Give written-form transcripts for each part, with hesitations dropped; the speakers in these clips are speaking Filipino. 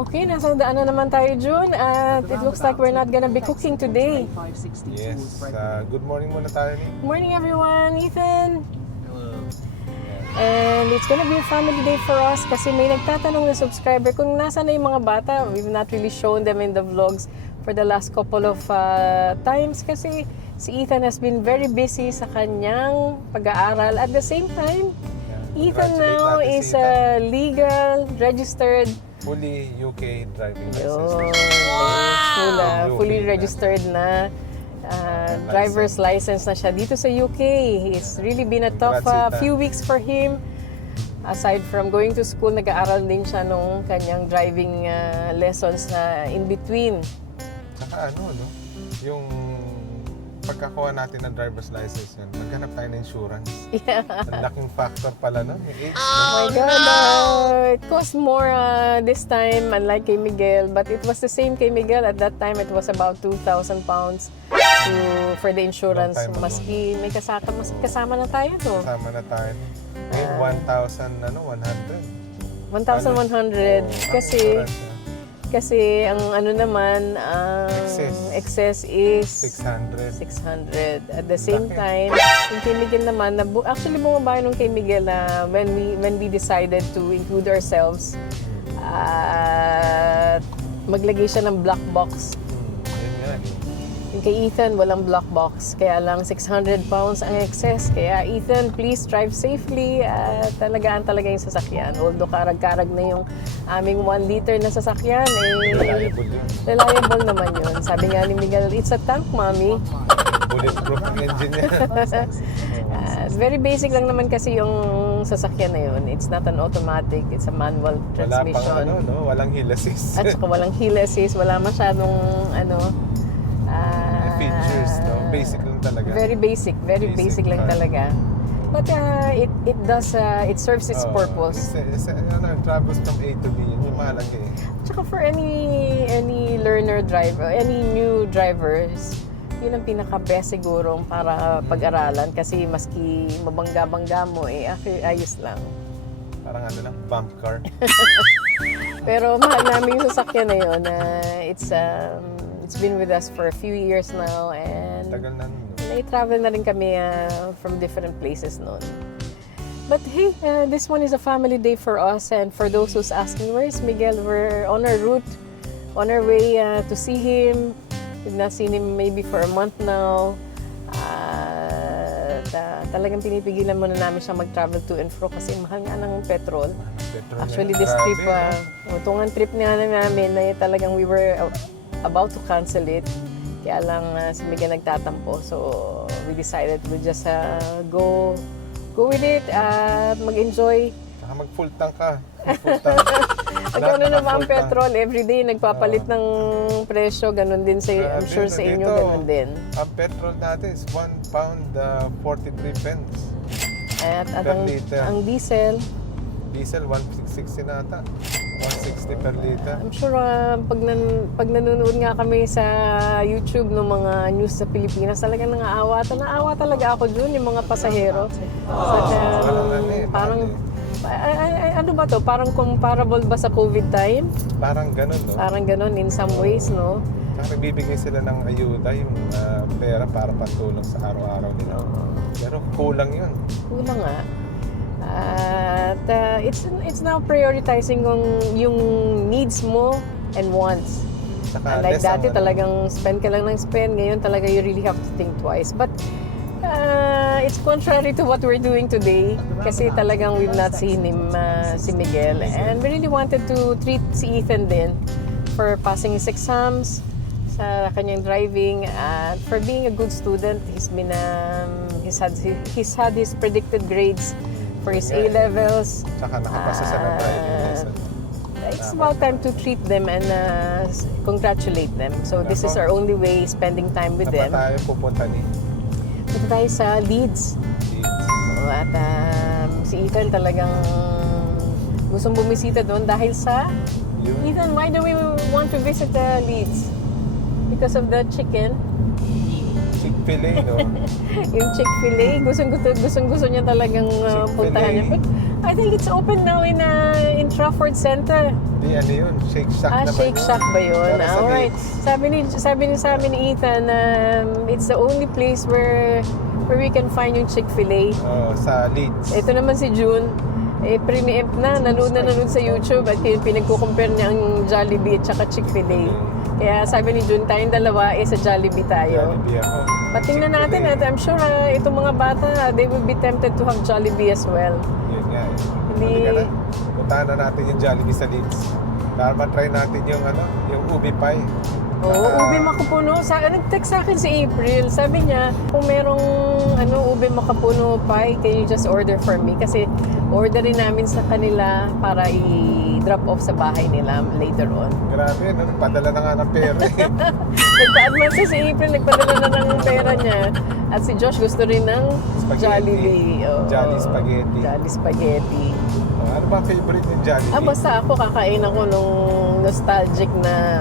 Okay, nasa daan na naman tayo, June. At it looks like we're not gonna be cooking today. Yes. Good morning muna tayo ni. Good morning, everyone. Ethan. And it's gonna be a family day for us kasi may nagtatanong na subscriber kung nasa na yung mga bata. We've not really shown them in the vlogs for the last couple of times kasi si Ethan has been very busy sa kanyang pag-aaral. At the same time, Ethan now is a legal, registered, Fully UK driving yun, license. fully registered na driver's license na siya dito sa UK. It's really been a tough few weeks for him. Aside from going to school, nag-aaral din siya nung kanyang driving lessons na in between. Saka no? Yung pagkakuha natin ng driver's license yan, maghanap tayo ng insurance. Yeah. Ang laking factor pala nun. Oh my God, it cost more this time, unlike kay Miguel. But it was the same kay Miguel. At that time, it was about 2,000 pounds for the insurance. Maski may kasama na tayo, no? Kasama na tayo. Ngayon, 1,100. 1,100. Kasi ang ano naman, excess is 600. At the same time, yung kay Miguel naman, actually bumaba nung kay Miguel na when we decided to include ourselves, maglagay siya ng black box. Yun nga. Yung kay Ethan, walang black box. Kaya lang 600 pounds ang excess. Kaya Ethan, please drive safely. Talagaan talaga yung sasakyan. Although karag-karag na yung aming 1 liter na sasakyan, Reliable yun. reliable naman yun. Sabi nga ni Miguel, it's a tank, mommy. Bulletproof ang engine niya. Very basic lang naman kasi yung sasakyan na yun. It's not an automatic, it's a manual transmission. Wala pang walang hill assist. At saka walang hill assist, wala masyadong features, no? Basic lang talaga. Very basic lang talaga. But it does, it serves its purpose. Travels from A to B, yun yung mahalaga eh. Tsaka for any learner driver, any new drivers, yun ang pinaka-best siguro para pag-aralan kasi maski mabangga-bangga mo, ayos lang. Parang lang, bump car. Pero mahal namin yung sasakyan na yun. It's been with us for a few years now and Tagal na nun. nai-travel na rin kami from different places noon. But hey, this one is a family day for us and for those who's asking, where is Miguel? We're on our route, on our way to see him. We've not seen him maybe for a month now. Talagang pinipigilan muna namin siya mag-travel to and fro kasi mahal nga ng petrol. Actually, this trip, itong trip namin na talagang we were about to cancel it. Kaya lang si Miguel nagtatampo. So, we decided to just go with it at mag-enjoy. Saka mag-full tank ka. Gano'n naman ang petrol. Everyday nagpapalit ng presyo. Ganon din I'm sure sa inyo, ganon din. Ang petrol natin is 1 pound 43 pence. At per liter. ang diesel, Diesel, 160 na ata. 160 per liter. I'm sure pag nanonood nga kami sa YouTube ng mga news sa Pilipinas, talagang naawa talaga ako dun, yung mga pasahero. Parang, ano ba to? Parang comparable ba sa COVID time? Parang ganun, no? Parang ganun in some ways, no? Saka nagbibigay sila ng ayuda, yung pera para pantulong sa araw-araw nila. Pero kulang yun. Kulang nga. At it's now prioritizing yung needs mo and wants. Saka Like dati ang, talagang spend ka lang ng spend, ngayon talaga you really have to think twice. But it's contrary to what we're doing today kasi talagang we've not seen him, si Miguel. And we really wanted to treat si Ethan din for passing his exams sa kanyang driving and for being a good student. He's had his predicted grades for his A-levels. Saka nakapasa siya ng driving lesson. It's about time to treat them and congratulate them. So this is our only way spending time with them. Saan tayo pupunta ni? Punta tayo sa Leeds. At si Ethan talagang gustong bumisita doon dahil sa... Ethan, why do we want to visit Leeds? Because of the chicken? Chick-fil-A, no? Yung Chick-fil-A, gustong-gusto niya talagang Chick-fil-A. puntahan niya. But I think it's open now in Trafford Center. Di ano yun, Shake Shack naman Shake yun. Shack ba yun? Pero sa Alright. Leeds. Sabi ni sa amin ni Ethan, it's the only place where we can find yung Chick-fil-A. Sa Leeds. Ito naman si June, pre-empt na, nanood sa YouTube at pinagkukumpare niya ang Jollibee at saka Chick-fil-A. Kaya sabi ni June, tayong dalawa, sa Jollibee tayo. Jollibee ako. Patingnan natin at I'm sure itong mga bata, they will be tempted to have Jollibee as well. Yun nga eh. Hindi- Halika na. Puntahan na natin yung Jollibee sa Leeds. Para matry natin yung yung ubi pie. Oo, ube makapuno. Nag-text sa akin si April. Sabi niya, kung merong ube makapuno pie, can you just order for me? Kasi orderin namin sa kanila para i-drop off sa bahay nila later on. Grabe, nagpadala na nga ng pera eh. Nagpa-advance si April, nagpadala na ng pera niya. At si Josh gusto rin ng Spaghetti. Jollibee. Oo. Jolly Spaghetti. Jolly Spaghetti. Ano ba favorite ng Jollibee? Basta ako kakain ako nung nostalgic na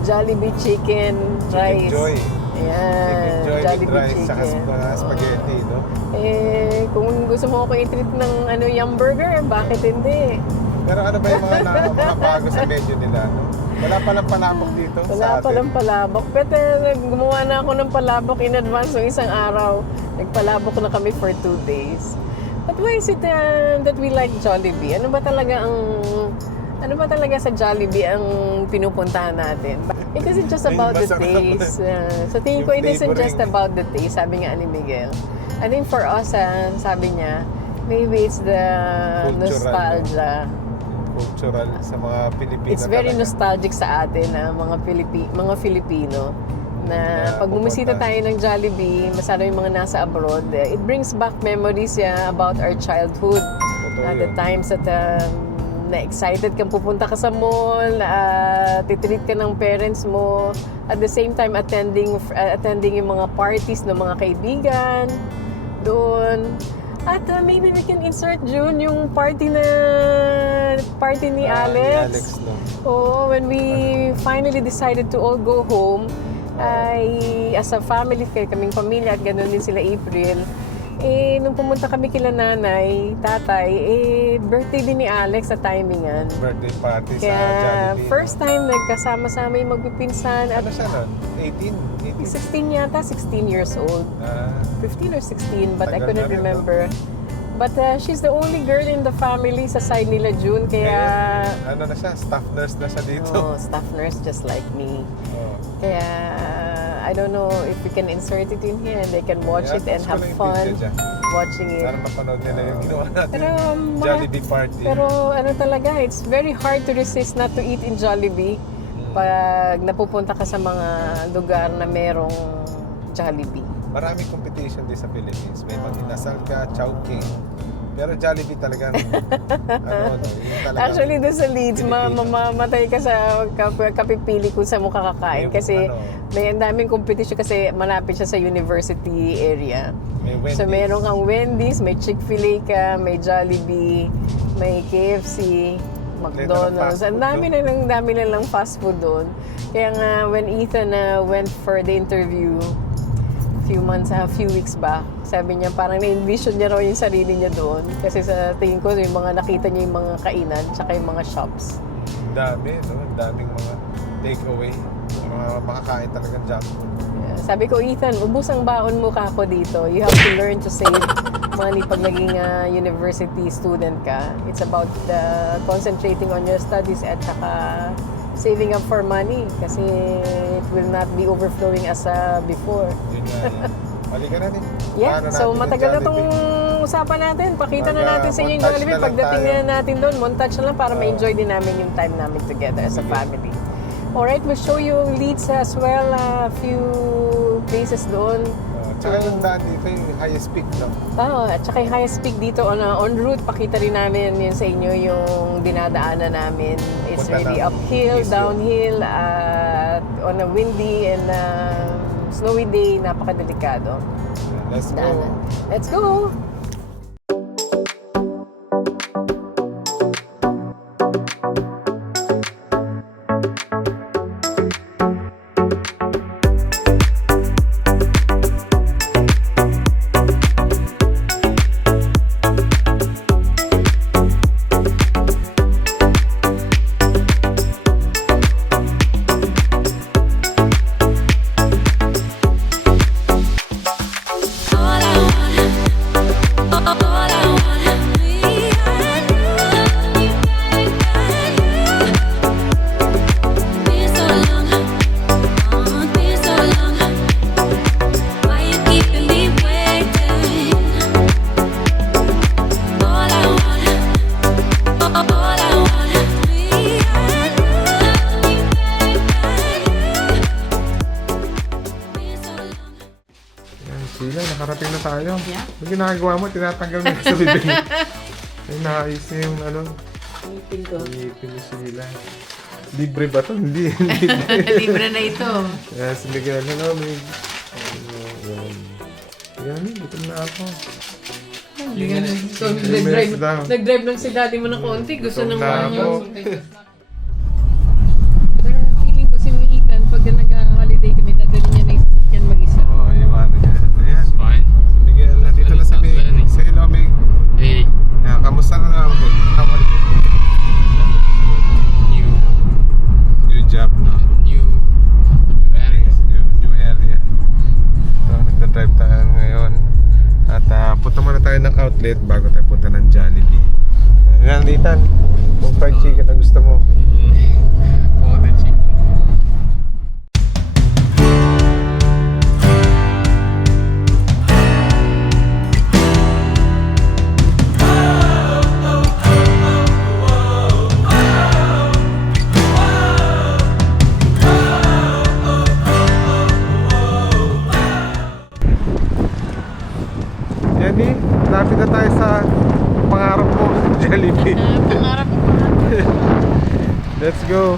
Jollibee chicken rice. Joy. Ayan. Chicken Joy with Jollibee rice saka spaghetti, no? Kung gusto mo ako i-treat ng yum burger, bakit hindi? Pero ano ba yung mga bago sa menu nila, no? Wala palang palabok dito sa Wala atin. palang palabok. Pero gumawa na ako ng palabok in advance ng isang araw. Nagpalabok na kami for 2 days. But why is it that we like Jollibee? Ano ba talaga sa Jollibee ang pinupuntahan natin? Because it's just about the taste. Sa tingin ko, it isn't just about the taste, sabi nga ni Miguel. I think for us, sabi niya, maybe it's the Cultural, nostalgia. Cultural sa mga Pilipino. It's very talaga. nostalgic sa atin, mga Filipino, na pag bumisita pupunta. tayo ng Jollibee, masalo yung mga nasa abroad, it brings back memories about our childhood. Totoo The yun. times that na-excited kang pupunta ka sa mall, titreat ka ng parents mo, at the same time attending yung mga parties ng mga kaibigan doon. At maybe we can insert June yung party ni Ni Alex. Alex, no? Oo, when we finally decided to all go home, ay as a family, kaming pamilya at ganoon din sila April, nung pumunta kami kila nanay, tatay, birthday din ni Alex sa timingan. Birthday party sa Kaya Jollibee. first time nagkasama-sama yung magpipinsan at Ano siya nun? 18? 16 yata, 16 years old. 15 or 16, but I Tagal couldn't na rin, no? remember. But she's the only girl in the family sa side nila June, kaya Ano na siya? Staff nurse na siya dito. staff nurse just like me. Oh. Kaya I don't know if we can insert it in here and they can watch Yeah, it and post ko have lang yung fun picture dyan. watching it. Sana mapanood nila yung ginawa natin. Pero, Jollibee party. Pero talaga, it's very hard to resist not to eat in Jollibee pag napupunta ka sa mga lugar na merong Jollibee. Maraming competition din sa Philippines. May mag-inasal ka, Chowking. Pero Jollibee talagang, yung talagang Actually, doon sa Leeds, Pilipino. mamamatay ka sa kapipili kung saan mo kakakain. Yung Kasi may ang daming competition kasi malapit siya sa university area. may Wendy's. So, meron kang Wendy's, may Chick-fil-A ka, may Jollibee, may KFC, McDonald's. Ang dami na lang fast food doon. Kaya nga, when Ethan went for the interview, a few weeks back, sabi niya parang na-envision niya raw yung sarili niya doon. Kasi sa tingin ko, yung mga nakita niya yung mga kainan, tsaka yung mga shops. Ang dami, no? Ang daming mga takeaway. Mga makakain talagang junk food. Yeah. Sabi ko, Ethan, ubus ang baon mo ka ako dito. You have to learn to save money pag naging university student ka. It's about concentrating on your studies at saka saving up for money kasi it will not be overflowing as before. Yun nga. Halika na din. Yeah, Paano so natin matagal yung na tong Jollibee? usapan natin. Pakita na natin sa inyo yung Montage Jollibee. na lang Pagdating tayo. na natin doon, montage na lang para ma-enjoy din namin yung time namin together as a Sige. family. Alright, we'll show you Leeds as well, a few places doon. Tsaka yung daan dito, yung highest peak, no? At saka yung highest peak dito on route, pakita rin namin yun sa inyo yung dinadaanan namin. It's Punta really ng uphill, east yun. downhill, at on a windy and snowy day, napakadelikado. Let's go. Daanan. Let's go! tayo. Yeah. Yung ginagawa mo, tinatanggal mo sa bibig. Ay, naayos niya yung ano. Ngipin ko. Ngipin ni Sheila. Libre ba to? Hindi. Libre na ito. Yes, Miguel. Hello, Mig. Yan, gutom na ako. So, minutes daw. nag-drive lang si daddy mo ng konti. Gusto Gutom nang na ako. Pero feeling ko si Ethan, pag nag-holiday kami, dadali niya na isasakyan mag-isa. Oh, yung ano niya. Ayan. Fine. Si Miguel, nandito na si Mig. Say hello, Mig. Hey, Yan, kamusta na lang, Mig? How are you? new, New job, no? new area. New area. So, nagda-drive tayo ngayon. At punta muna tayo ng outlet bago tayo punta ng Jollibee. Ayan, Ethan. Kung fried chicken na gusto mo. All the chicken. Jenny, lapit na tayo sa pangarap mo, Jollibee. Pangarap ko pa. Let's go.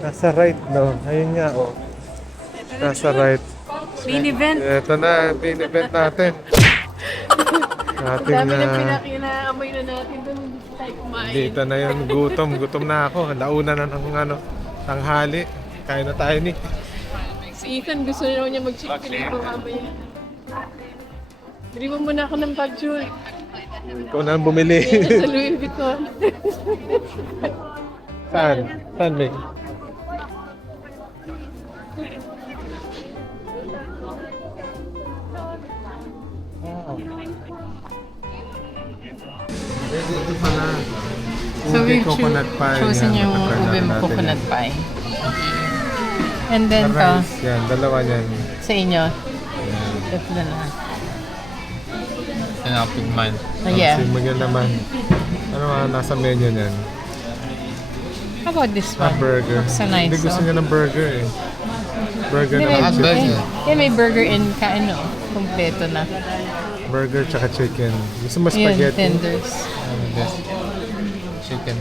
Nasa right, no? Ayun nga, oh. Nasa right. Main event. Ito na, main event natin. Natin Dami na... na pinakina-amoy na natin doon. Hindi tayo kumain. Dito na yun, gutom na ako. Nauna na ng ano, tanghali. Kain na tayo ni. Si Ethan gusto na niya mag-chicken ito mamaya. Bili mo muna ako ng bag, Jul. Ikaw na ang bumili. Sa Louis Vuitton. Saan? Saan, Meg? Ito pala. Ube coconut pie. chosen Yan, yung matatry ube natin coconut yan. pie. And then The to, rice, yan, dalawa yan. sa inyo. Yan. Ito na lang. And I'll pick mine. Oh, yeah. Si Miguel naman. Ano nga, nasa menu niyan? How about this Ah, one? burger. So nice. Hindi gusto oh. niya ng burger eh. Burger Hindi, na Ah, burger. may burger in ano, kompleto na. Burger tsaka chicken. Gusto mo Ayun, spaghetti? tenders. This chicken. Chicken.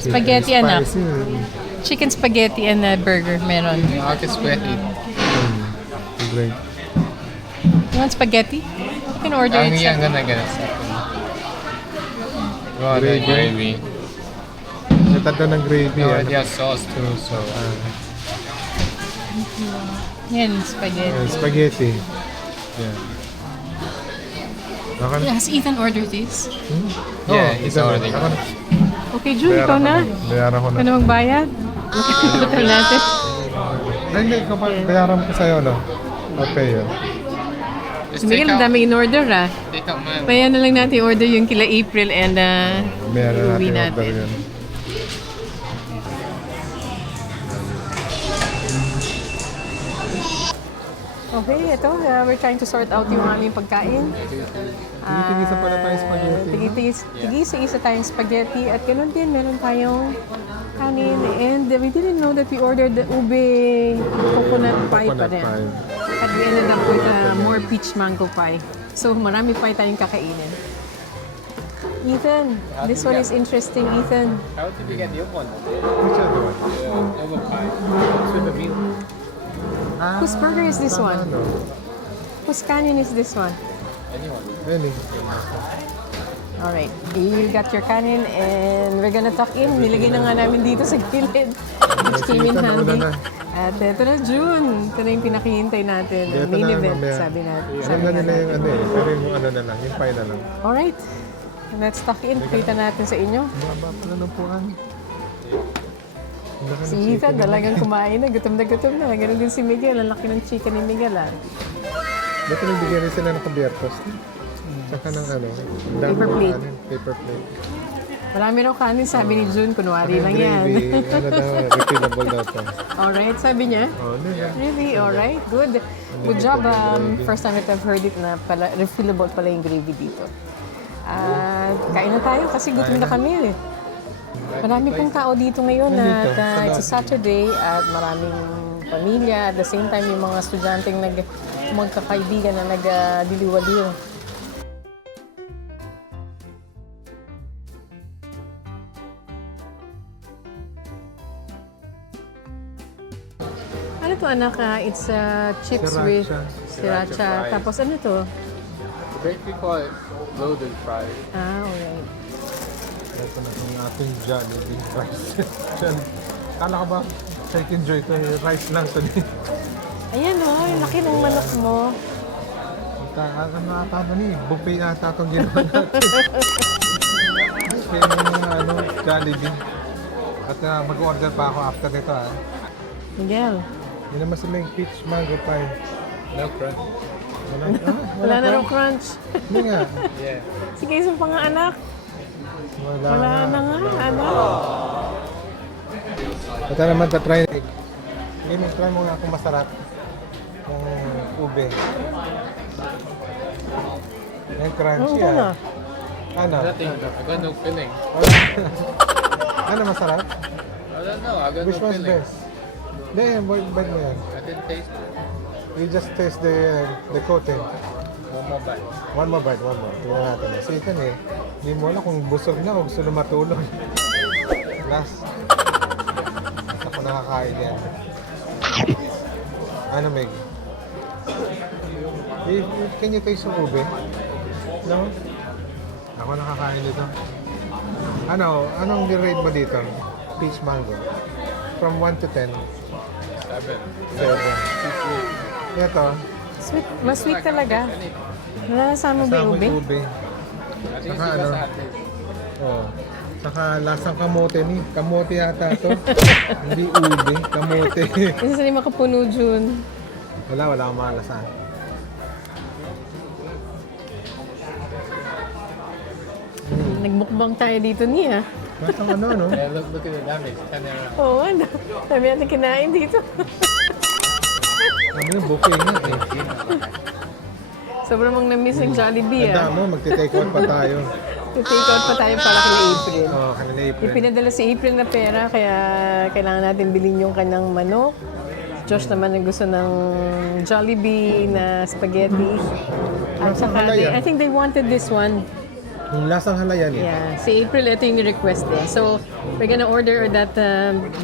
Spaghetti, anak. Spicy. Chicken spaghetti and burger meron. I can sweat it. Great. You want spaghetti? You can order it. I'm gonna get a second. Oh, the Gravy. gravy. Natanda ng gravy. No, ano? it has sauce too, so. Yan, spaghetti. Ayan, spaghetti. Yan. Ako na. Has Ethan ordered this? Yeah, it's ikaw na. already Ako na. Okay, June, ikaw na. Bayaran ko na. Ano magbayad? Total natin. Hindi, ikaw pa. Bayaran ko sa'yo, no? I'll pay you. Just Miguel, ang dami in-order ah. take out mine. Kaya na lang natin order yung kila April and Bayaran uwi natin order natin. yun. Okay, ito. We're trying to sort out yung aming pagkain. Tigisa pala tayo spaghetti. Tigisa-isa tayong spaghetti. At ganoon din, meron tayong kanin. And we didn't know that we ordered the ube coconut pie pa Coconut rin. pie. At we ended up with more peach mango pie. So, marami pie tayong kakainin. Ethan, this one is interesting, Ethan. How did you get the other one? Which other one? Over pie. What's with the meal? Whose burger is this one? Ano? Whose kanin is this one? Anyone? Really? Alright, you got your kanin and we're gonna tuck in. Nilagay na nga namin dito sa gilid. Which came in Kita na, handy. wala na. At ito na June. Ito na yung pinakihintay natin. Ito Main na, event, mamaya. sabi natin. Alam na nila yung ano eh. Pero yung ano na lang, yung pie na lang. Alright, let's tuck in. Kita natin sa inyo. Baba pala ng puan. Si Ethan talagang kumain na. Gutom na gutom na. Ganun din si Miguel. Ang laki ng chika ni Miguel ah. Ba't nagbigyan rin sila ng kabiyertos? Saka ng ano, ang dami Paper ng plate. kanin, paper plate. Marami raw kanin, sabi ni June. Kunwari lang yan. Gravy, ano daw, refillable daw to. Alright, sabi niya. Oh, diba? Really? Alright, good. Good job. First time that I've heard it na pala, refillable pala yung gravy dito. Kain na tayo kasi gutom na kami. Marami pong tao dito ngayon Nandito, at it's a sa Saturday at maraming pamilya. At the same time, yung mga estudyanteng magkakaibigan na nagdiliwaliw. Ano to anak? It's chips Sriracha. with Sriracha sriracha. fries. Tapos ano to? We call it loaded fries. Alright. Ito na yung ating Jollibee rice. Diyan. Kala ka ba, take enjoy ko yung rice lang to din. Ayan o, yung laki ng manok mo. Ano na ata ni, buffet na ata itong ginawa natin. Kaya yung mga ano, Jollibee. At mag-order pa ako after nito ha. Miguel, Hindi naman sila yung peach mango pie. No crunch. Wala, wala na raw crunch. Hindi nga. Yeah. Sige, isang pang anak. Wala na nga, anak. Ito naman, tatry. Sige, try mo nga kung masarap. Yung ube. Yung crunchy Ano na? Ano? Nothing. I got no filling. Ano masarap? I don't know. I got Which no one's filling. best? Hindi, bite mo yan. I didn't taste it. You just taste the coating. One more bite. One more bite, one more. Tingnan natin. Kasi ito eh, hindi mo alam kung busog na o gusto na matulog. Last. At ako nakakain yan. Ano, Meg? Can you taste yung ube? No? Ako nakakain dito. Ano? Anong rate mo dito? Peach mango. From 1 to 10. 7. 7. Ito. Sweet, mas sweet talaga. Wala kasama ba yung Kasama ube? yung ube. I think Saka it's ano? because I taste. Oh. Saka lasang kamote ni. Kamote yata to. Hindi ube, kamote. Kasi sila makapuno, June. wala akong malasan. Nagbukbang tayo dito niya. Lasang ano, no? Yeah, look at the damage. Turn it around. Oo, ano. Sabi natin kinain dito. Sabi yung buffet nga eh. Sobrang mong na-miss yung Jollibee Tanda ah. mo, magte-take out pa tayo. Take out pa tayo para kay April. Oo, kanina April. Ipinadala si April na pera kaya kailangan natin bilhin yung kanyang manok. Josh naman ang gusto ng Jollibee na spaghetti. At saka, I think they wanted this one. Yung lasang halayan eh. Yeah, si April, ito yung request eh. So, we're gonna order that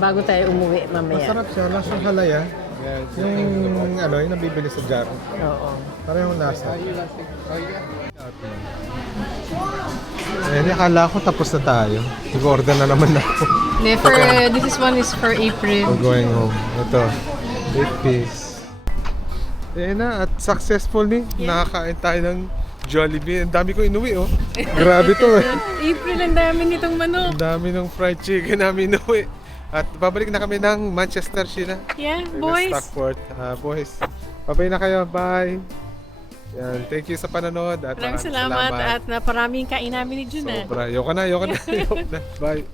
bago tayo umuwi mamaya. Masarap siya, lasang halaya. Yeah, it's Yung ano, yung nabibili sa jar. Oo. Parehong lasa. you like it? Oh, yeah. Eh, akala ko tapos na tayo. Nag-order na naman ako. This one is for April. We're going home. Ito, 8 piece. Eh na, at successfully, nakakain tayo ng Jollibee. Ang dami ko inuwi, oh. Grabe to, eh. April, ang dami nitong manok. Ang dami ng fried chicken namin inuwi. At babalik na kami ng Manchester, Sheena. Yeah, boys. Stockport. Boys, babay na kayo. Bye. Yan, thank you sa panonood. At Maraming salamat at naparaming kain namin ni June. Sobra. Ayoko na. Bye.